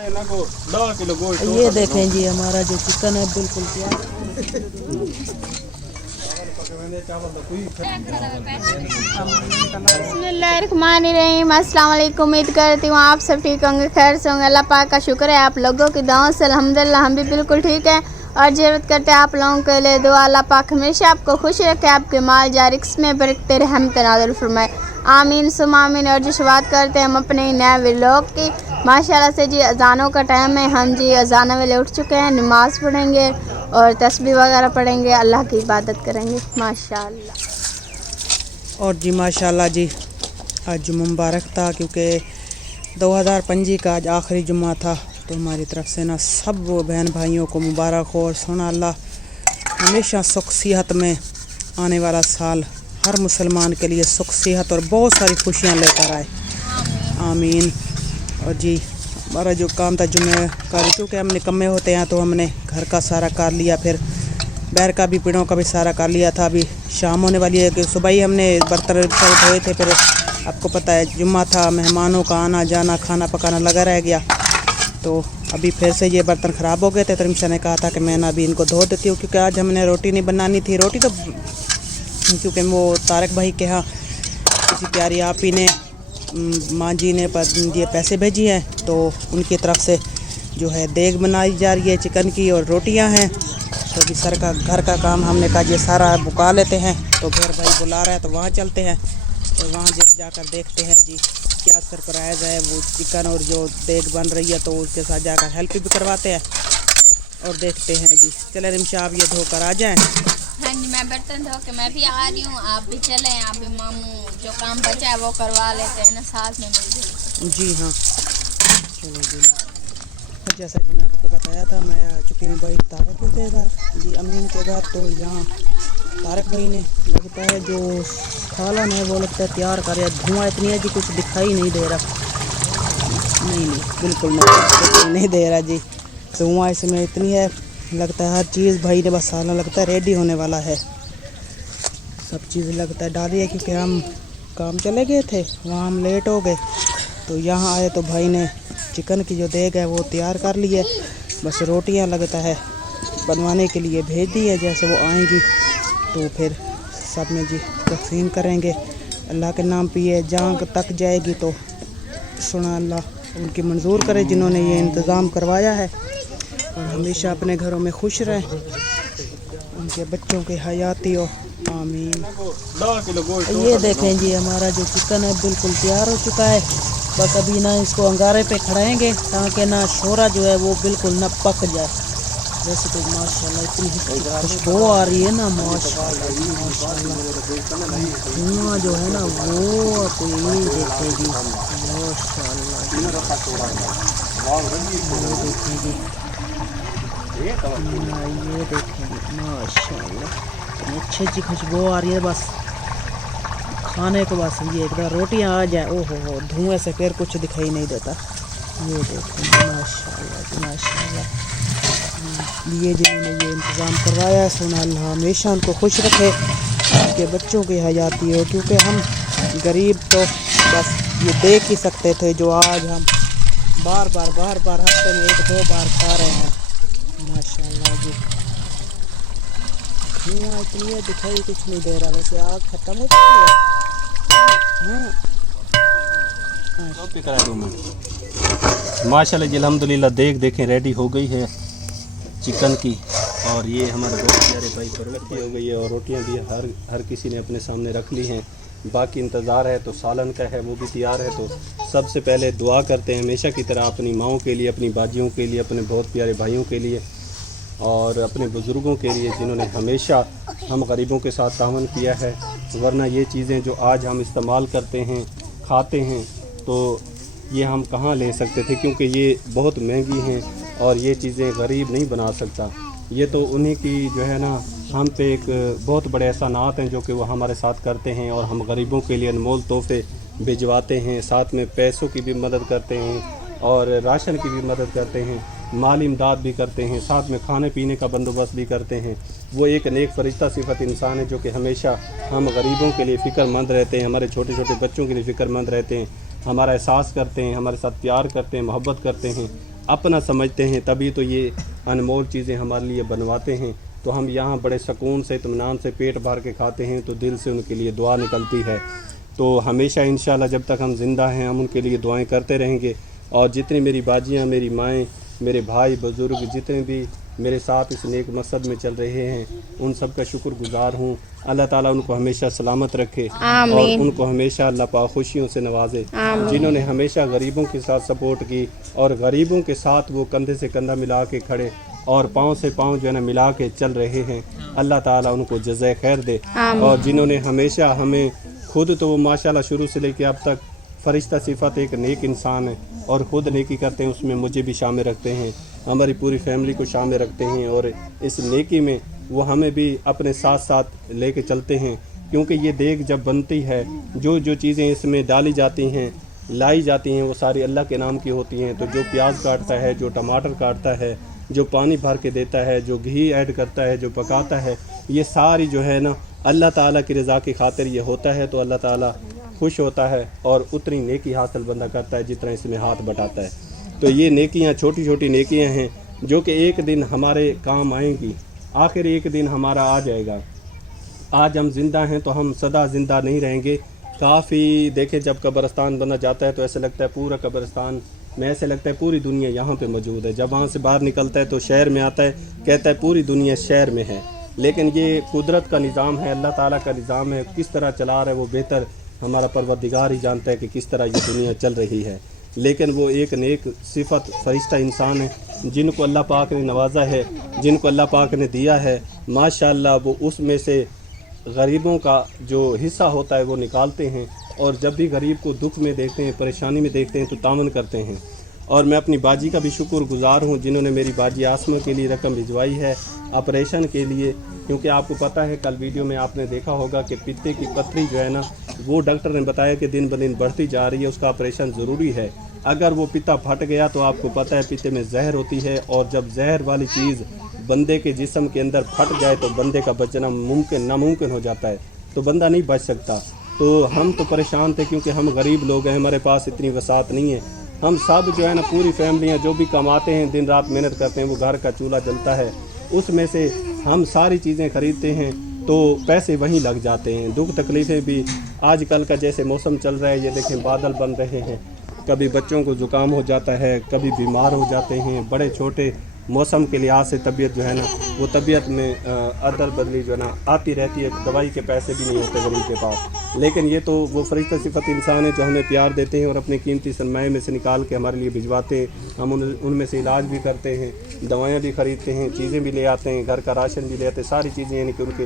ये देखें जी हमारा जो चिकन है बिल्कुल तैयार। बिस्मिल्लाहिर्रहमानिर्रहीम, अस्सलाम वालेकुम। उम्मीद करती हूँ आप सब ठीक होंगे, खैर से होंगे। अल्लाह पाक का शुक्र है आप लोगों की दुआओं से अल्हम्दुलिल्लाह हम भी बिल्कुल ठीक हैं और ज़रूरत करते हैं आप लोगों के लिए दुआ। अल्लाह पाक हमेशा आपको खुश रखे, आपके माल जारिक्स में बरकत रहमत नाज़िल फरमाए, आमीन सुम आमीन। और जो शुरुआत करते हैं हम अपने नए व्लॉग की माशाल्लाह से जी। अजानों का टाइम है, हम जी अजान वाले उठ चुके हैं, नमाज़ पढ़ेंगे और तस्बीह वगैरह पढ़ेंगे, अल्लाह की इबादत करेंगे माशाल्लाह। और जी माशाल्लाह जी आज जुम्मा मुबारक था, क्योंकि 2025 का आज आखिरी जुम्मा था। तो हमारी तरफ से ना सब वो बहन भाइयों को मुबारक हो और सोना अल्लाह हमेशा सुख सेहत में आने वाला साल हर मुसलमान के लिए सुख सेहत और बहुत सारी खुशियाँ लेकर आए, आमीन। और जी हमारा जो काम था जुम्मे का, क्योंकि हम निकम्मे होते हैं तो हमने घर का सारा कर लिया, फिर बैर का भी पेड़ों का भी सारा कर लिया था। अभी शाम होने वाली है कि सुबह ही हमने बर्तन धोए थे, फिर आपको पता है जुम्मा था, मेहमानों का आना जाना खाना पकाना लगा रह गया। तो अभी फिर से ये बर्तन ख़राब हो गए थे, तो रिमशा ने कहा था कि मैं ना अभी इनको धो देती हूँ, क्योंकि आज हमने रोटी नहीं बनानी थी। रोटी तो क्योंकि वो तारक भाई के यहाँ किसी प्यारी आप ही ने माँ जी ने ये पैसे भेजी हैं, तो उनकी तरफ से जो है देग बनाई जा रही है चिकन की और रोटियां हैं। तो अभी सर का घर का काम हमने कहा ये सारा बुका लेते हैं, तो फिर भाई बुला रहा है तो वहाँ चलते हैं और वहाँ जाकर देखते हैं जी क्या सरप्राइज़ है। वो चिकन और जो देग बन रही है तो उसके साथ जाकर हेल्प भी करवाते हैं और देखते हैं जी। चले रिमशा आप ये धोकर आ जाएँ। हाँ जी, मैं बर्तन धो के मैं भी आ रही हूँ, आप भी चलें, आप भी मामू जो काम बचा है वो करवा लेते हैं ना, साथ में मिलकर। जी हाँ चलो जी। जैसा कि मैं आपको बताया था, मैं आ चुकी हूँ भाई तारक के घर जी, अमीन के घर। तो यहाँ तारक भाई ने लगता है जो सालन है वो लगता है तैयार कर रहा है। धुआं इतनी है जी कुछ दिखाई नहीं दे रहा, नहीं बिल्कुल नहीं दे रहा जी। धुआं इसमें इतनी है, लगता है हर चीज़ भाई ने बस सालन लगता है रेडी होने वाला है, सब चीज़ लगता है डाली है। क्योंकि हम काम चले गए थे वहाँ हम लेट हो गए, तो यहाँ आए तो भाई ने चिकन की जो देग है वो तैयार कर ली है, बस रोटियां लगता है बनवाने के लिए भेज दी है। जैसे वो आएंगी तो फिर सब में जी तकसीम करेंगे। अल्लाह के नाम पे ये जहाँ तक जाएगी तो सुना अल्लाह उनकी मंजूर करे जिन्होंने ये इंतज़ाम करवाया है, और हमेशा अपने घरों में खुश रहें, उनके बच्चों की हयाती हो, आमीन। ये देखें जी हमारा जो चिकन है बिल्कुल तैयार हो चुका है, बस अभी ना इसको अंगारे पे खड़ाएंगे ताकि ना शोरा जो है वो बिल्कुल ना पक जाए। वैसे तो माशाल्लाह इतनी खुशबू आ रही है ना, माशाल्लाह धुआं जो है ना वो तो ये देखें जी माशाल्लाह, ये देखें माशाल्लाह अच्छी अच्छी खुशबू आ रही है। बस खाने को बस ये एक बार रोटियां आ जाए, ओहो हो धुएं से फिर कुछ दिखाई नहीं देता। ये देखो माशाल्लाह माशाल्लाह, ये जिन्होंने ये इंतज़ाम करवाया है सुना अल्लाह हमेशा उनको खुश रखे, उनके बच्चों की हयाती हो। क्योंकि हम गरीब तो बस ये देख ही सकते थे जो आज हम बार बार हफ्ते में 1-2 बार खा रहे हैं माशाल्लाह जी। धुआं इतनी है दिखाई कुछ नहीं दे रहा, वैसे आग ख़त्म हो चुकी है। माशाल्लाह जी अल्हम्दुलिल्लाह देखें रेडी हो गई है चिकन की, और ये हमारे बहुत प्यारे भाई पर रखी हो गई है, और रोटियां भी हर किसी ने अपने सामने रख ली हैं। बाकी इंतज़ार है तो सालन का है वो भी तैयार है। तो सबसे पहले दुआ करते हैं हमेशा की तरह अपनी माँओं के लिए, अपनी बाजियों के लिए, अपने बहुत प्यारे भाइयों के लिए और अपने बुज़ुर्गों के लिए जिन्होंने हमेशा हम गरीबों के साथ तावन किया है। वरना ये चीज़ें जो आज हम इस्तेमाल करते हैं खाते हैं तो ये हम कहाँ ले सकते थे, क्योंकि ये बहुत महंगी हैं और ये चीज़ें गरीब नहीं बना सकता। ये तो उन्हीं की जो है ना हम पे एक बहुत बड़े एहसानात हैं जो कि वो हमारे साथ करते हैं, और हम गरीबों के लिए अनमोल तोहफे भिजवाते हैं, साथ में पैसों की भी मदद करते हैं और राशन की भी मदद करते हैं, माली इमदाद भी करते हैं, साथ में खाने पीने का बंदोबस्त भी करते हैं। वो एक नेक फरिश्ता सिफत इंसान है जो कि हमेशा हम गरीबों के लिए फ़िक्रमंद रहते हैं, हमारे छोटे छोटे बच्चों के लिए फ़िक्रमंद रहते हैं, हमारा एहसास करते हैं, हमारे साथ प्यार करते हैं, मोहब्बत करते हैं। अपना समझते हैं, तभी तो ये अनमोल चीज़ें हमारे लिए बनवाते हैं। तो हम यहाँ बड़े सुकून से इत्मीनान से पेट भर के खाते हैं, तो दिल से उनके लिए दुआ निकलती है। तो हमेशा इंशाल्लाह जब तक हम ज़िंदा हैं हम उनके लिए दुआएं करते रहेंगे। और जितनी मेरी बाजियाँ, मेरी माएँ, मेरे भाई बुज़ुर्ग जितने भी मेरे साथ इस नेक मकसद में चल रहे हैं, उन सब का शुक्रगुज़ार हूँ। अल्लाह ताला उनको हमेशा सलामत रखे और उनको हमेशा अल्लाह पाक खुशियों से नवाजे। जिन्होंने हमेशा गरीबों के साथ सपोर्ट की और गरीबों के साथ वो कंधे से कंधा मिला के खड़े और पाँव से पाँव जो है ना मिला के चल रहे हैं, अल्लाह ताला उनको जज़ाए खैर दे। और जिन्होंने हमेशा हमें खुद तो वो माशाल्लाह शुरू से लेके अब तक फ़रिश्ता सिफत एक नेक इंसान है और ख़ुद नेकी करते हैं, उसमें मुझे भी शामिल रखते हैं, हमारी पूरी फैमिली को शामिल रखते हैं और इस नेकी में वो हमें भी अपने साथ साथ लेके चलते हैं। क्योंकि ये देग जब बनती है, जो जो चीज़ें इसमें डाली जाती हैं, लाई जाती हैं, वो सारी अल्लाह के नाम की होती हैं। तो जो प्याज काटता है, जो टमाटर काटता है, जो पानी भर के देता है, जो घी ऐड करता है, जो पकाता है, ये सारी जो है ना अल्लाह ताला की रज़ा की खातिर ये होता है। तो अल्लाह ताला खुश होता है और उतनी नेकी हासिल बंदा करता है जितना इसमें हाथ बटाता है। तो ये नेकियां छोटी छोटी नेकियां हैं जो कि एक दिन हमारे काम आएंगी, आखिर एक दिन हमारा आ जाएगा। आज हम ज़िंदा हैं तो हम सदा ज़िंदा नहीं रहेंगे। काफ़ी देखें, जब कब्रिस्तान बना जाता है तो ऐसे लगता है पूरा कब्रिस्तान में ऐसे लगता है पूरी दुनिया यहाँ पे मौजूद है। जब वहाँ से बाहर निकलता है तो शहर में आता है, कहता है पूरी दुनिया शहर में है। लेकिन ये कुदरत का निज़ाम है, अल्लाह ताला का निज़ाम है, किस तरह चला रहा है वो बेहतर हमारा परवरदिगार ही जानता है कि किस तरह ये दुनिया चल रही है। लेकिन वो एक नेक सिफत फरिश्ता इंसान है जिनको अल्लाह पाक ने नवाजा है, जिनको अल्लाह पाक ने दिया है, माशाअल्लाह वो उसमें से गरीबों का जो हिस्सा होता है वो निकालते हैं और जब भी गरीब को दुख में देखते हैं, परेशानी में देखते हैं तो तामन करते हैं। और मैं अपनी बाजी का भी शुक्रगुज़ार हूँ जिन्होंने मेरी बाजी आसमा के लिए रकम भिजवाई है ऑपरेशन के लिए। क्योंकि आपको पता है, कल वीडियो में आपने देखा होगा कि पित्ते की पथरी जो है ना, वो डॉक्टर ने बताया कि दिन ब दिन बढ़ती जा रही है, उसका ऑपरेशन ज़रूरी है। अगर वो पित्ता फट गया तो आपको पता है पित्ते में जहर होती है और जब जहर वाली चीज़ बंदे के जिस्म के अंदर फट जाए तो बंदे का बचना नामुमकिन हो जाता है, तो बंदा नहीं बच सकता। तो हम तो परेशान थे क्योंकि हम गरीब लोग हैं, हमारे पास इतनी वसात नहीं है। हम सब जो है ना पूरी फैमिलियाँ जो भी कमाते हैं, दिन रात मेहनत करते हैं, वो घर का चूल्हा जलता है, उसमें से हम सारी चीज़ें ख़रीदते हैं तो पैसे वहीं लग जाते हैं। दुख तकलीफ़ें भी आजकल का जैसे मौसम चल रहा है, ये देखें बादल बन रहे हैं, कभी बच्चों को ज़ुकाम हो जाता है, कभी बीमार हो जाते हैं, बड़े छोटे मौसम के लिहाज से तबीयत जो है ना वो तबीयत में अदल बदली जो है ना आती रहती है। दवाई के पैसे भी नहीं होते गरीब के पास। लेकिन ये तो वो फरिश्ता सिफत इंसान है जो हमें प्यार देते हैं और अपने कीमती सरमाए में से निकाल के हमारे लिए भिजवाते हैं। हम उनमें से इलाज भी करते हैं, दवाएँ भी ख़रीदते हैं, चीज़ें भी ले आते हैं, घर का राशन भी ले आते हैं, सारी चीज़ें यानी कि उनके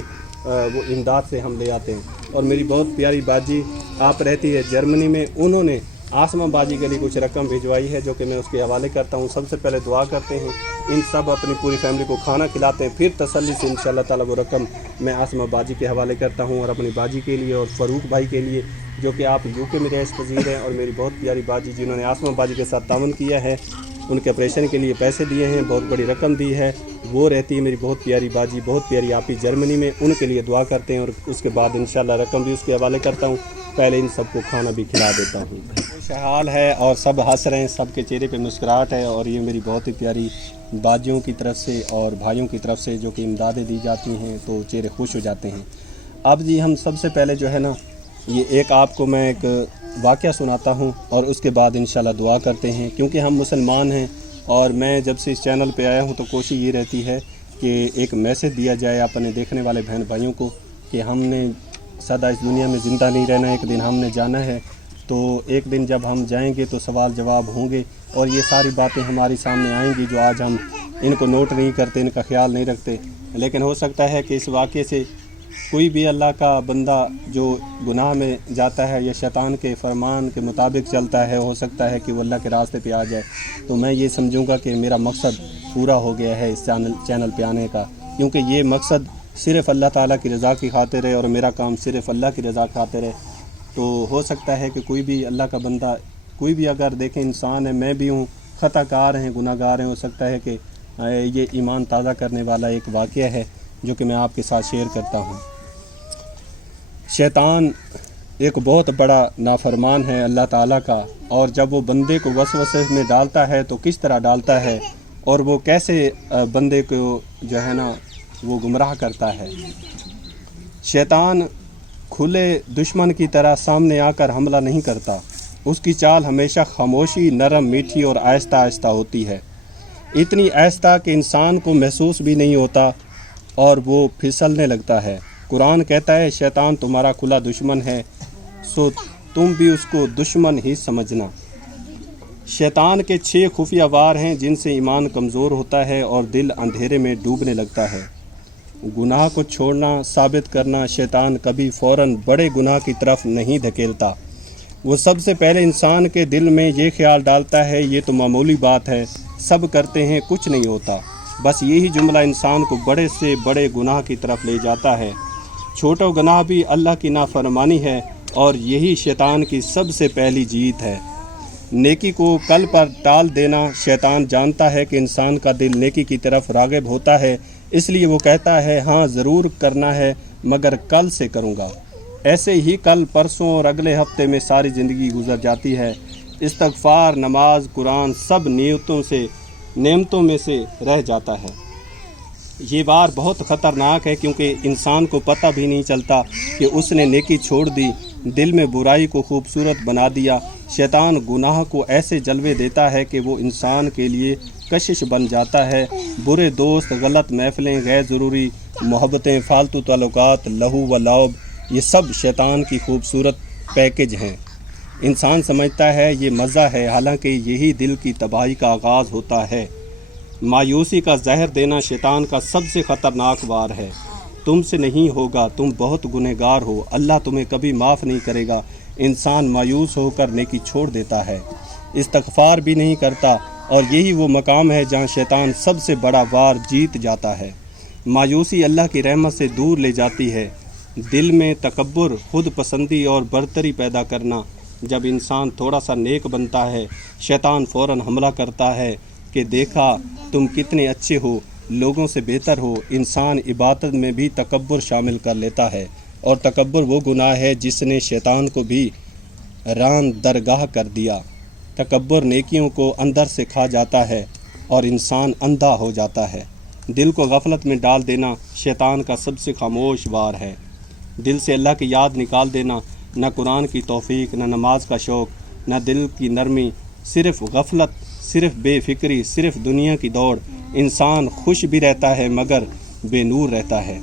वो इमदाद से हम ले आते हैं। और मेरी बहुत प्यारी बाजी आप रहती है जर्मनी में, उन्होंने आसमा बाजी के लिए कुछ रकम भिजवाई है जो कि मैं उसके हवाले करता हूँ। सबसे पहले दुआ करते हैं, इन सब अपनी पूरी फैमिली को खाना खिलाते हैं, फिर तसल्ली से इंशाअल्लाह ताला वो रकम मैं आसमा बाजी के हवाले करता हूँ। और अपनी बाजी के लिए और फ़रूक भाई के लिए जो कि आप यूके में रईस पजीर हैं, और मेरी बहुत प्यारी बाजी जिन्होंने आसमा बाजी के साथ तावन किया है, उनके ऑपरेशन के लिए पैसे दिए हैं, बहुत बड़ी रकम दी है, वो रहती है मेरी बहुत प्यारी बाजी, बहुत प्यारी आपी जर्मनी में, उनके लिए दुआ करते हैं। और उसके बाद इंशाअल्लाह रकम भी उसके हवाले करता हूँ। पहले इन सबको खाना भी खिला देता हूँ। खुशहाल है और सब हंस रहे हैं, सबके चेहरे पे मुस्कुराहट है। और ये मेरी बहुत ही प्यारी बाजियों की तरफ से और भाइयों की तरफ से जो कि इमदादें दी जाती हैं तो चेहरे खुश हो जाते हैं। अब जी हम सबसे पहले जो है ना, ये एक आपको मैं एक वाक़या सुनाता हूँ और उसके बाद इंशाल्लाह दुआ करते हैं। क्योंकि हम मुसलमान हैं और मैं जब से इस चैनल पे आया हूँ तो कोशिश ये रहती है कि एक मैसेज दिया जाए अपने देखने वाले बहन भाइयों को कि हमने सदा इस दुनिया में ज़िंदा नहीं रहना, एक दिन हमने जाना है। तो एक दिन जब हम जाएंगे तो सवाल जवाब होंगे और ये सारी बातें हमारे सामने आएंगी जो आज हम इनको नोट नहीं करते, इनका ख्याल नहीं रखते। लेकिन हो सकता है कि इस वाक़े से कोई भी अल्लाह का बंदा जो गुनाह में जाता है या शैतान के फरमान के मुताबिक चलता है, हो सकता है कि वो अल्लाह के रास्ते पे आ जाए। तो मैं ये समझूंगा कि मेरा मकसद पूरा हो गया है इस चैनल पे आने का, क्योंकि ये मकसद सिर्फ़ अल्लाह ताला की रज़ा की खातिर है और मेरा काम सिर्फ़ अल्लाह की रज़ा खातिर है। तो हो सकता है कि कोई भी अल्लाह का बंदा, कोई भी अगर देखें इंसान है, मैं भी हूँ, ख़ताकार हैं, गुनाहगार हैं, हो सकता है कि ये ईमान ताज़ा करने वाला एक वाक़या है जो कि मैं आपके साथ शेयर करता हूँ। शैतान एक बहुत बड़ा नाफरमान है अल्लाह ताला का, और जब वो बंदे को वसवसे में डालता है तो किस तरह डालता है और वो कैसे बंदे को जो है ना वो गुमराह करता है। शैतान खुले दुश्मन की तरह सामने आकर हमला नहीं करता, उसकी चाल हमेशा खामोशी, नरम, मीठी और आहिस्ता आहिस्ता होती है, इतनी आहिस्ता कि इंसान को महसूस भी नहीं होता और वो फिसलने लगता है। कुरान कहता है शैतान तुम्हारा खुला दुश्मन है, सो तुम भी उसको दुश्मन ही समझना। शैतान के 6 खुफिया वार हैं जिनसे ईमान कमज़ोर होता है और दिल अंधेरे में डूबने लगता है। गुनाह को छोड़ना, साबित करना, शैतान कभी फ़ौरन बड़े गुनाह की तरफ नहीं धकेलता। वो सबसे पहले इंसान के दिल में ये ख्याल डालता है ये तो मामूली बात है, सब करते हैं, कुछ नहीं होता। बस यही जुमला इंसान को बड़े से बड़े गुनाह की तरफ ले जाता है। छोटा गुनाह भी अल्लाह की नाफरमानी है और यही शैतान की सबसे पहली जीत है। नेकी को कल पर टाल देना, शैतान जानता है कि इंसान का दिल नेकी की तरफ राग़िब होता है, इसलिए वो कहता है हाँ ज़रूर करना है मगर कल से करूँगा। ऐसे ही कल, परसों और अगले हफ्ते में सारी ज़िंदगी गुजर जाती है। इस्तग़फ़ार, नमाज, कुरान सब नेमतों में से रह जाता है। ये वार बहुत ख़तरनाक है क्योंकि इंसान को पता भी नहीं चलता कि उसने नेकी छोड़ दी, दिल में बुराई को खूबसूरत बना दिया। शैतान गुनाह को ऐसे जलवे देता है कि वो इंसान के लिए कशिश बन जाता है। बुरे दोस्त, गलत महफ़िलें, गैर ज़रूरी मोहब्बतें, फ़ालतू ताल्लुकात, लहू व लाउब, ये सब शैतान की खूबसूरत पैकेज हैं। इंसान समझता है ये मज़ा है, हालांकि यही दिल की तबाही का आगाज़ होता है। मायूसी का जहर देना शैतान का सबसे ख़तरनाक वार है। तुमसे नहीं होगा, तुम बहुत गुनहगार हो, अल्लाह तुम्हें कभी माफ़ नहीं करेगा। इंसान मायूस होकर नेकी छोड़ देता है, इस्तग़फ़ार भी नहीं करता, और यही वो मकाम है जहाँ शैतान सबसे बड़ा वार जीत जाता है। मायूसी अल्लाह की रहमत से दूर ले जाती है। दिल में तकब्बुर, खुद पसंदी और बरतरी पैदा करना। जब इंसान थोड़ा सा नेक बनता है, शैतान फ़ौरन हमला करता है कि देखा तुम कितने अच्छे हो, लोगों से बेहतर हो। इंसान इबादत में भी तकब्बुर शामिल कर लेता है, और तकब्बुर वो गुनाह है जिसने शैतान को भी रान दरगाह कर दिया। तकब्बुर नेकियों को अंदर से खा जाता है और इंसान अंधा हो जाता है। दिल को गफलत में डाल देना शैतान का सबसे खामोश वार है। दिल से अल्लाह की याद निकाल देना, न कुरान की तौफीक, न नमाज का शौक़, न दिल की नरमी, सिर्फ़ गफलत, सिर्फ़ बेफिक्री, सिर्फ़ दुनिया की दौड़। इंसान खुश भी रहता है मगर बेनूर रहता है।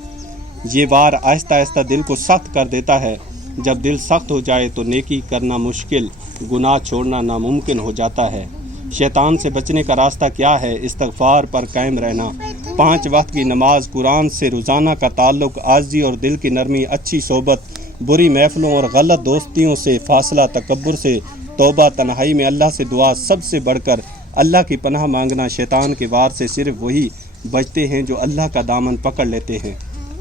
ये वार आहिस्ता आहिस्ता दिल को सख्त कर देता है। जब दिल सख्त हो जाए तो नेकी करना मुश्किल, गुनाह छोड़ना नामुमकिन हो जाता है। शैतान से बचने का रास्ता क्या है? इस्तग़फ़ार पर कायम रहना, 5 वक्त की नमाज, कुरान से रोज़ाना का ताल्लुक़, आज़ी और दिल की नरमी, अच्छी सोबत, बुरी महफ़िलों और गलत दोस्तियों से फासला, तकब्बुर से तौबा, तन्हाई में अल्लाह से दुआ, सबसे बढ़कर अल्लाह की पनाह मांगना। शैतान के वार से सिर्फ़ वही बचते हैं जो अल्लाह का दामन पकड़ लेते हैं।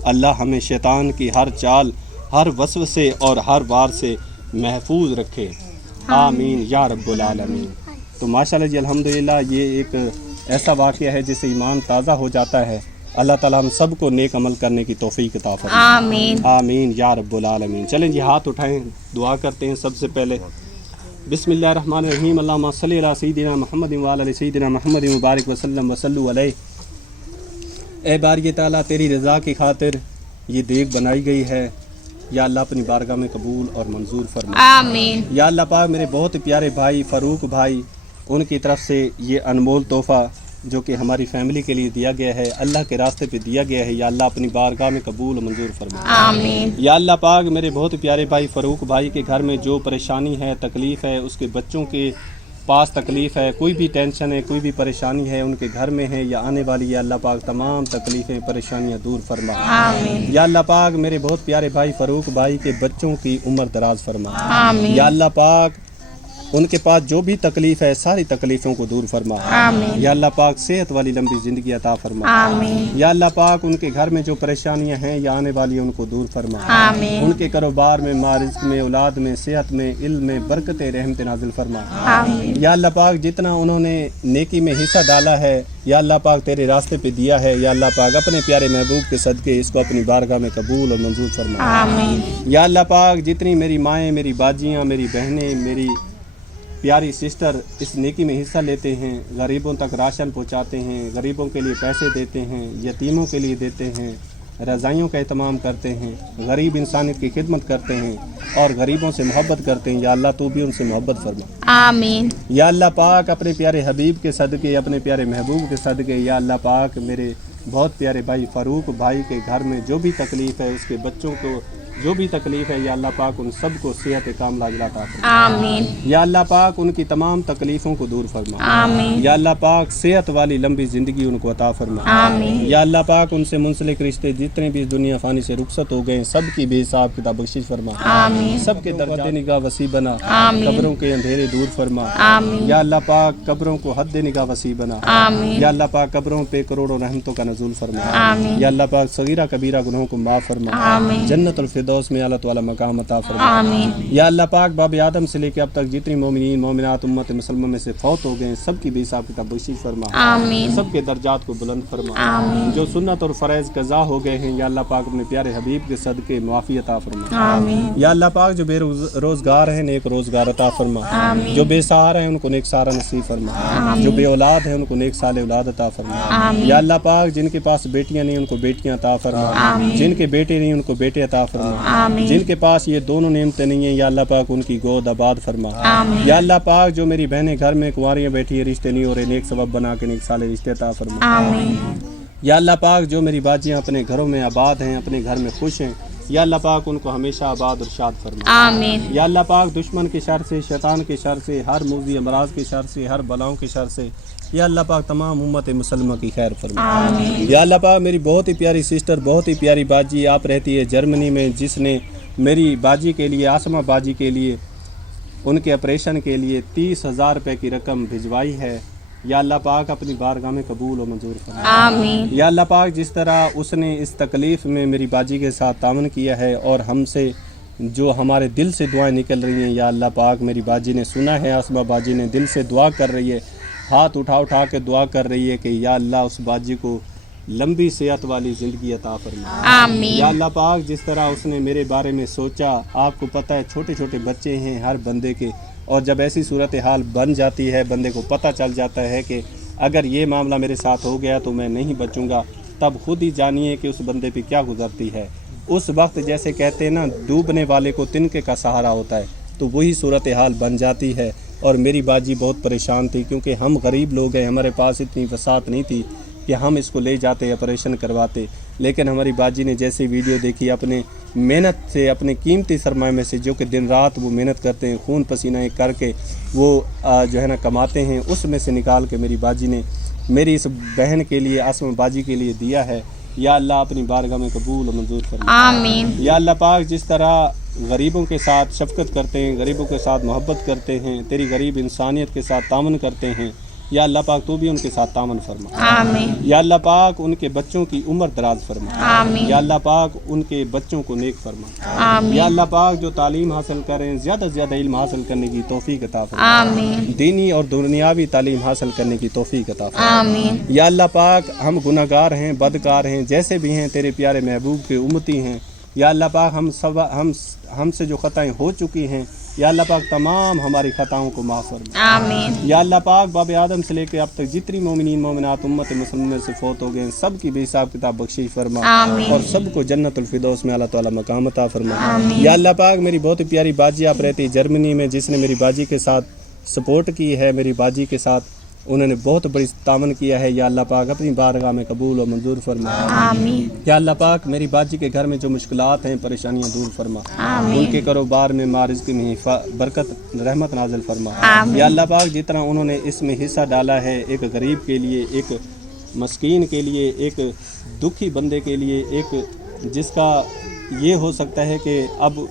अल्लाह हमें शैतान की हर चाल, हर वसवसे और हर वार से महफूज रखे, आमीन या रब्बुल आलमीन। तो माशाल्लाह जी, अल्हम्दुलिल्लाह, ये एक ऐसा वाक़या है जिससे ईमान ताज़ा हो जाता है। अल्लाह ताला हम सब को नेक अमल करने की तौफ़ीक अता फरमाए, आमीन आमीन या रब्बुल आलमीन। चलें जी, हाथ उठाएं, दुआ करते हैं। सबसे पहले बिस्मिल्लाहिर्रहमानिर्रहीम, अल्लाहुम्मा सल्लि अला सय्यिदिना मुहम्मद व अला सय्यिदिना मुहम्मद मुबारक वसल्लम वसल्लु अलैहि। ए बारी ताला, तेरी रज़ा की खातिर ये देग बनाई गई है, या अल्लाह अपनी बारगाह में कबूल और मंजूर फरमा, आमीन। या अल्लाह पाक, मेरे बहुत प्यारे भाई फ़ारूक भाई, उनकी तरफ से ये अनमोल तोहफ़ा जो कि हमारी फैमिली के लिए दिया गया है, अल्लाह के रास्ते पे दिया गया है, या अल्लाह अपनी बारगाह में कबूल और मंजूर फरमा, आमीन। या अल्लाह पाक, मेरे बहुत प्यारे भाई फ़ारूक भाई के घर में जो परेशानी है, तकलीफ़ है, उसके बच्चों के पास तकलीफ़ है, कोई भी टेंशन है, कोई भी परेशानी है उनके घर में है या आने वाली है, अल्लाह पाक तमाम तकलीफ़ें, परेशानियाँ दूर फरमा, आमीन। या अल्लाह पाक, मेरे बहुत प्यारे भाई फ़ारूक भाई के बच्चों की उम्र दराज फरमा, आमीन। या अल्लाह पाक, ان के पास जो भी तकलीफ़ है सारी तकलीफ़ों को दूर फरमा। आमीन। या अल्लाह पाक सेहत वाली लंबी ज़िंदगी अता फरमा। आमीन। या अल्लाह पाक उनके घर में जो परेशानियां हैं या आने वाली हैं उनको दूर फरमा। आमीन। उनके कारोबार में, मारिज़्क़ में, औलाद में, सेहत में, इल्म में बरकत रहमत नाज़िल फरमा। आमीन। या अल्लाह पाक जितना उन्होंने नेकी में हिस्सा डाला है या अल्लाह पाक तेरे रास्ते पे दिया है, या अल्लाह पाक अपने प्यारे महबूब के सदके इसको अपनी बारगाह में कबूल और मंजूर फरमा। आमीन। या अल्लाह पाक जितनी मेरी माएँ, मेरी बाजियाँ, मेरी बहनें, मेरी प्यारी सिस्टर इस नेकी में हिस्सा लेते हैं, गरीबों तक राशन पहुंचाते हैं, गरीबों के लिए पैसे देते हैं, यतीमों के लिए देते हैं, रज़ाइयों का एहतमाम करते हैं, गरीब इंसानियत की खिदमत करते हैं और गरीबों से मोहब्बत करते हैं, या अल्लाह तू भी उनसे मोहब्बत फरमा। आमीन। या अल्लाह पाक अपने प्यारे हबीब के सदके, अपने प्यारे महबूब के सदके, या अल्लाह पाक मेरे बहुत प्यारे भाई फ़ारूक भाई के घर में जो भी तकलीफ़ है, उसके बच्चों को जो भी तकलीफ़ है, या अल्लाह पाक उन सब को सेहत कामिला अता फरमा। आमीन। या अल्लाह पाक उनकी तमाम तकलीफ़ों को दूर फरमा। आमीन। या अल्लाह पाक सेहत वाली लंबी ज़िंदगी उनको अता फरमा। आमीन। या अल्लाह पाक उनसे मुंसलिक रिश्ते जितने भी इस दुनिया फ़ानी से रुखसत हो गए सब की बेहिसाब किताब बख्शिश फरमा। आमीन। सब के दर्जात निगाह वसी बना। आमीन। कब्रों के अंधेरे दूर फरमा। आमीन। या अल्लाह पाक कब्रों को हद निगाह वसी बना। आमीन। या अल्लाह पाक कब्रों पे करोड़ों रहमतों का नज़ूल फरमा। आमीन। या अल्लाह पाक सगीरा कबीरा गुनाहों को माफ़ फरमा। आमीन। जन्नतुल फिरदौस में अल्लाह ताला मकाम अता फरमा। आमीन। या अल्लाह पाक बाब आदम से लेकर अब तक जितनी मोमिनीन मोमिनात उम्मत मुसलमान में से फौत हो गए सब की बेहिसाब किताब बख्शिश फरमा। आमीन। सब के दर्जात को बुलंद फरमा। आमीन। जो सुन्नत और फ़रज़ कज़ा हो गए हैं, या अल्लाह पाक अपने प्यारे हबीब के सदके मुआफ़ी अता फरमा। आमीन। या अल्लाह पाक जो बेरोज़गार हैं नेक रोज़गार अता फरमा। आमीन। जो बेसहारा हैं उनको नेक सहारा नसीब फरमा। जो बे औलाद हैं उनको नेक साले औलाद अता फरमा। आमीन। या अल्लाह पाक जिनके पास बेटियां नहीं उनको बेटियां अता फरमा। आमीन। जिनके बेटे नहीं उनको बेटे अता फरमा। आमीन। जिनके पास ये दोनों नेमतें नहीं हैं, या अल्लाह पाक उनकी गोद आबाद फरमा। आमीन। या अल्लाह पाक जो मेरी बहनें घर में कुंवारियाँ बैठी है रिश्ते नहीं हो रहे, नेक सबब बना के नेक साले रिश्ते अता फरमा। आमीन। या अल्लाह पाक जो मेरी बाजियाँ अपने घरों में आबाद हैं, अपने घर में खुश हैं, या अल्लाह पाक उनको हमेशा आबाद और शाद फरमा। आमीन। या अल्लाह पाक दुश्मन के शर से, शैतान के शर से, हर मूज़ी अमराज के शर से, हर बलाओं के शर से, या अल्लाह पाक तमाम उम्मत मुसलमान की खैर फरमा। आमीन। या अल्लाह पाक मेरी बहुत ही प्यारी सिस्टर, बहुत ही प्यारी बाजी आप रहती है जर्मनी में, जिसने मेरी बाजी के लिए, आसमा बाजी के लिए, उनके ऑपरेशन के लिए 30,000 रुपये की रकम भिजवाई है। या अल्लाह पाक अपनी बारगाह में कबूल और मंजूर फरमा। आमीन। या अल्लाह पाक जिस तरह उसने इस तकलीफ़ में मेरी बाजी के साथ तावन किया है और हमसे जो हमारे दिल से दुआएं निकल रही हैं, या अल्लाह पाक मेरी बाजी ने सुना है, आसमा बाजी ने दिल से दुआ कर रही है, हाथ उठा उठा के दुआ कर रही है कि या अल्लाह उस बाजी को लंबी सेहत वाली ज़िंदगी अता फरमा। आमीन। या अल्लाह पाक जिस तरह उसने मेरे बारे में सोचा, आपको पता है छोटे छोटे बच्चे हैं हर बंदे के, और जब ऐसी सूरत हाल बन जाती है, बंदे को पता चल जाता है कि अगर ये मामला मेरे साथ हो गया तो मैं नहीं बचूंगा, तब खुद ही जानिए कि उस बंदे पे क्या गुजरती है। उस वक्त जैसे कहते हैं ना, डूबने वाले को तिनके का सहारा होता है, तो वही सूरत हाल बन जाती है। और मेरी बाजी बहुत परेशान थी क्योंकि हम गरीब लोग हैं, हमारे पास इतनी वसात नहीं थी कि हम इसको ले जाते ऑपरेशन करवाते। लेकिन हमारी बाजी ने जैसे वीडियो देखी, अपने मेहनत से, अपने कीमती सरमाए में से, जो कि दिन रात वो मेहनत करते हैं, खून पसीना करके वो जो है ना कमाते हैं, उसमें से निकाल के मेरी बाजी ने मेरी इस बहन के लिए, आसमा बाजी के लिए दिया है। या अल्लाह अपनी बारगाह में कबूल और मंजूर फरमा। आमीन। या अल्लाह पाक जिस तरह गरीबों के साथ शफकत करते हैं, गरीबों के साथ मोहब्बत करते हैं, तेरी गरीब इंसानियत के साथ तावन करते हैं, या अल्लाह पाक तू भी उनके साथ तावन फरमा। आमीन। या अल्लाह पाक उनके बच्चों की उम्र दराज फरमा। आमीन। या अल्लाह पाक उनके बच्चों को नेक फरमा। आमीन। या अल्लाह पाक जो तालीम हासिल करें, ज़्यादा से ज़्यादा इल्म हासिल करने की तौफीक अता फरमा। आमीन। दीनी और दुनियावी तालीम हासिल करने की तौफीक अता फरमा। आमीन। या अल्लाह पाक हम गुनाहगार हैं, बदकार हैं, जैसे भी हैं तेरे प्यारे महबूब के उम्मती हैं। या अल्लाह पाक हमसे जो ख़ताएँ हो चुकी हैं, या अल्लाह पाक तमाम हमारी ख़ताओं को माफ़ फरमा। आमीन। या अल्लाह पाक बाब आदम से लेकर अब तक जितनी मोमिनीन मोमिनात उम्मत मुसलमान से फौत हो गए हैं सब की बेहिसाब किताब बख्शिश फरमा। आमीन। और सबको जन्नतुल फिरदौस में अल्लाह ताला मकाम अता फरमा। आमीन। या अल्लाह पाक मेरी बहुत ही प्यारी बाजी आप रहती जर्मनी में, जिसने मेरी बाजी के साथ सपोर्ट की है, मेरी बाजी के साथ उन्होंने बहुत बड़ी तावन किया है। या अल्लाह पाक अपनी बारगाह में कबूल और मंजूर फरमा। आमीन। या अल्लाह पाक मेरी बाजी के घर में जो मुश्किलात हैं, परेशानियां दूर फरमा। आमीन। उनके कारोबार में, मारिज़्क़ में बरकत रहमत नाज़िल फरमा। आमीन। या अल्लाह पाक जितना उन्होंने इसमें हिस्सा डाला है, एक गरीब के लिए, एक मस्कीन के लिए, एक दुखी बंदे के लिए, एक जिसका ये हो सकता है कि अब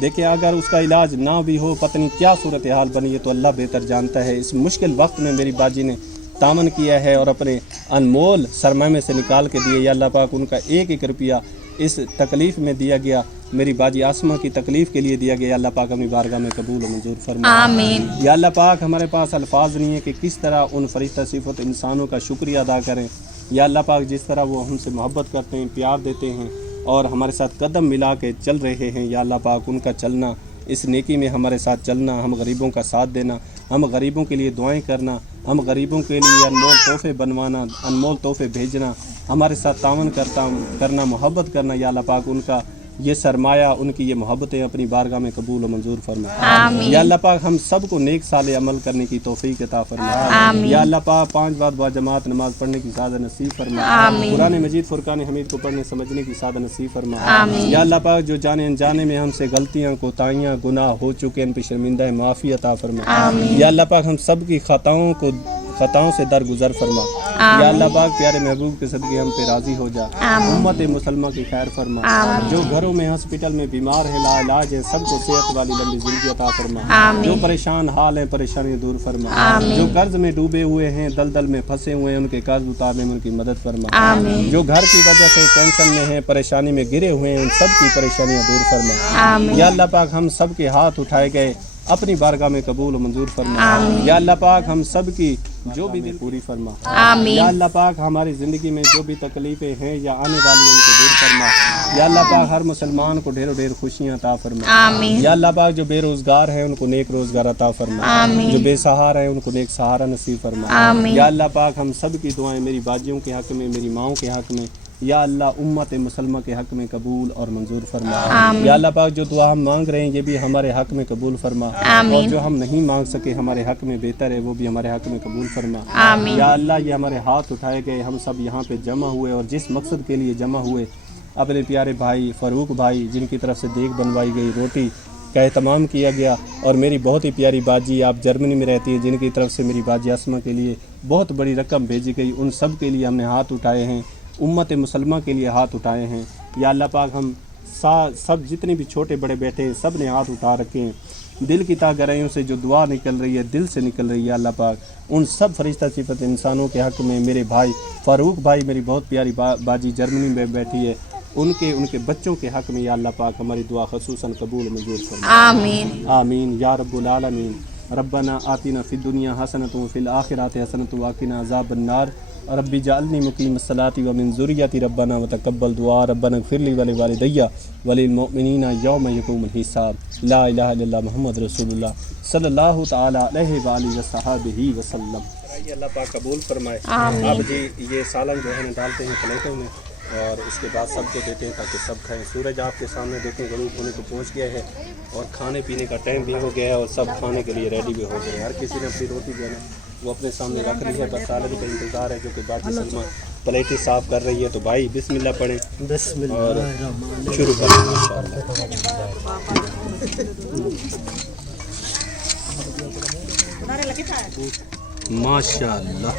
دیکھیں اگر اس کا علاج نہ بھی ہو پتہ نہیں کیا صورتحال بنی ہے تو اللہ بہتر جانتا ہے. اس مشکل وقت میں میری باجی نے تعاون کیا ہے اور اپنے انمول سرمایہ میں سے نکال کے دیے. یا اللہ پاک ان کا ایک ایک روپیہ اس تکلیف میں دیا گیا, میری باجی آسمہ کی تکلیف کے لیے دیا گیا. یا اللہ پاک اپنی بارگاہ میں قبول و منظور فرما. آمین. یا اللہ پاک ہمارے پاس الفاظ نہیں ہے کہ کس طرح ان فرشتہ صفت انسانوں کا شکریہ ادا کریں. یا اللہ پاک جس طرح وہ ہم سے محبت کرتے ہیں, پیار دیتے ہیں اور ہمارے ساتھ قدم ملا کے چل رہے ہیں. یا اللہ پاک ان کا چلنا, اس نیکی میں ہمارے ساتھ چلنا, ہم غریبوں کا ساتھ دینا, ہم غریبوں کے لیے دعائیں کرنا, ہم غریبوں کے لیے انمول تحفے بنوانا, انمول تحفے بھیجنا, ہمارے ساتھ تعاون کرنا, محبت کرنا. یا اللہ پاک ان کا یہ سرمایہ, ان کی یہ محبتیں اپنی بارگاہ میں قبول و منظور فرما. آمین. یا اللہ پاک ہم سب کو نیک صالح عمل کرنے کی توفیق عطا فرما. آمین. یا اللہ پاک 5 وقت با جماعت نماز پڑھنے کی سعادت نصیب فرما. آمین. قرآن مجید فرقان حمید کو پڑھنے سمجھنے کی سعادت نصیب فرما. آمین. یا اللہ پاک جو جانے انجانے میں ہم سے غلطیاں, کوتاہیاں, گناہ ہو چکے ان پہ شرمندہ ہے, معافی عطا فرما. آمین. یا اللہ پاک ہم سب کی خطاؤں سے درگزر فرما. یا اللہ پاک پیارے محبوب کے صدقے ہم پہ راضی ہو جا. امت مسلمہ کی خیر فرما. جو گھروں میں ہاسپٹل میں بیمار ہے, لا علاج ہے, سب کو صحت والی لمبی زندگی عطا فرما. جو پریشان حال ہیں پریشانیاں دور فرما. جو قرض میں ڈوبے ہوئے ہیں, دلدل میں پھنسے ہوئے ہیں, ان کے قرض اتارنے میں ان کی مدد فرما. جو گھر کی وجہ سے ٹینشن میں ہیں, پریشانی میں گرے ہوئے ہیں, ان سب کی پریشانیاں دور فرما. یا اللہ پاک ہم سب کے ہاتھ اٹھائے گئے اپنی بارگاہ میں قبول و منظور فرما. یا اللہ پاک ہم سب کی جو بھی پوری فرما. یا اللہ پاک ہماری زندگی میں جو بھی تکلیفیں ہیں یا آنے والی ان کو دور فرما. یا اللہ پاک ہر مسلمان کو ڈھیر و ڈھیر خوشیاں عطا فرما. یا اللہ پاک جو بے روزگار ہیں ان کو نیک روزگار عطا فرما. جو بے سہارا ہیں ان کو نیک سہارا نصیب فرما. یا اللہ پاک ہم سب کی دعائیں میری باجیوں کے حق میں, میری ماؤں کے حق میں, یا اللہ امت مسلمہ کے حق میں قبول اور منظور فرما. یا اللہ پاک جو دعا ہم مانگ رہے ہیں یہ بھی ہمارے حق میں قبول فرما. اور جو ہم نہیں مانگ سکے ہمارے حق میں بہتر ہے وہ بھی ہمارے حق میں قبول فرما. یا اللہ یہ ہمارے ہاتھ اٹھائے گئے, ہم سب یہاں پہ جمع ہوئے اور جس مقصد کے لیے جمع ہوئے, اپنے پیارے بھائی فاروق بھائی جن کی طرف سے دیگ بنوائی گئی, روٹی کا اہتمام کیا گیا, اور میری بہت ہی پیاری باجی آپ جرمنی میں رہتی ہے جن کی طرف سے میری باجی آسمہ کے لیے بہت بڑی رقم بھیجی گئی, ان سب کے لیے ہم نے ہاتھ اٹھائے ہیں, امت مسلمہ کے لیے ہاتھ اٹھائے ہیں. یا اللہ پاک ہم سب جتنے بھی چھوٹے بڑے بیٹھے ہیں سب نے ہاتھ اٹھا رکھے ہیں. دل کی تاگرائیوں سے جو دعا نکل رہی ہے, دل سے نکل رہی ہے, اللہ پاک ان سب فرشتہ صفت انسانوں کے حق میں, میرے بھائی فاروق بھائی میری بہت پیاری باجی جرمنی میں بیٹھی ہے, ان کے بچوں کے حق میں یا اللہ پاک ہماری دعا خصوصاً قبول منظور فرما. آمین. آمین یا رب العالمین. ربنا آتنا فی الدنیا حسنۃ وفی الآخرۃ حسنۃ وقنا عذاب النار. رب اجعلنی مقیم الصلاۃ ومن ذریتی ربنا وتقبل دعاء. ربنا اغفر لی ولوالدی وللمؤمنین یوم یقوم الحساب. لا الہ الا اللہ محمد رسول اللہ صلی اللہ تعالی علیہ وآلہ وصحبہ وسلم. اللہ پاک قبول فرمائے. اب جی یہ سالن جو ہے نا ڈالتے ہیں پلیٹوں میں اور اس کے بعد سب کو دیتے ہیں تاکہ سب کھائیں. سورج آپ کے سامنے دیکھیں غروب ہونے کو پہنچ گیا ہے اور کھانے پینے کا ٹائم بھی ہو گیا ہے اور سب کھانے کے لیے ریڈی بھی ہو گئے ہیں. ہر کسی نے اپنی روٹی جو ہے نا وہ اپنے سامنے رکھ لی ہے, بس سالن کا انتظار ہے جو کہ باقی سلمہ پلیٹیں صاف کر رہی ہے. تو بھائی بسم اللہ پڑھیں اور شروع کریں ماشاء اللہ.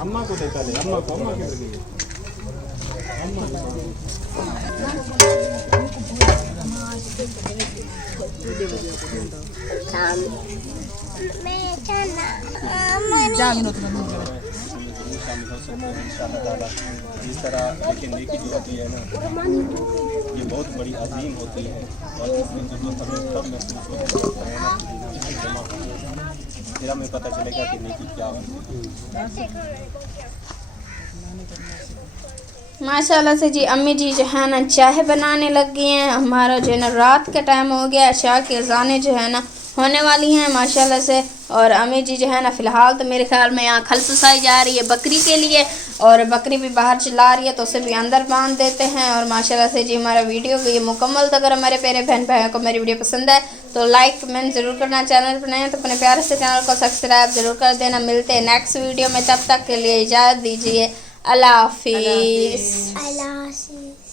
अम्मा को दे पहले, अम्मा को लगी जिस तरह लेकिन नेकी जो होती है ना ये बहुत बड़ी अजीम होती है और इसमें जो हमें कब महसूस होता है फिर हमें पता चलेगा कि नेकी क्या होती है. माशाल्लाह से जी अम्मी जी जो है ना चाय बनाने लग गई हैं. हमारा जो है ना रात का टाइम हो गया, अशा के अज़ानें जो है ना ہونے والی ہیں ماشاءاللہ سے. اور امی جی جو ہے نا فی الحال تو میرے خیال میں یہاں کھل پسائی جا رہی ہے بکری کے لیے, اور بکری بھی باہر چلا رہی ہے تو اسے بھی اندر باندھ دیتے ہیں. اور ماشاءاللہ سے جی ہمارا ویڈیو کو یہ مکمل تھا. اگر ہمارے پیارے بہن بھائیوں کو میری ویڈیو پسند ہے تو لائک کمنٹ ضرور کرنا, چینل پر نئے ہیں تو اپنے پیارے سے چینل کو سبسکرائب ضرور کر دینا. ملتے ہیں نیکسٹ ویڈیو میں, تب تک کے لیے اجازت دیجیے. اللہ حافظ. اللہ حافظ.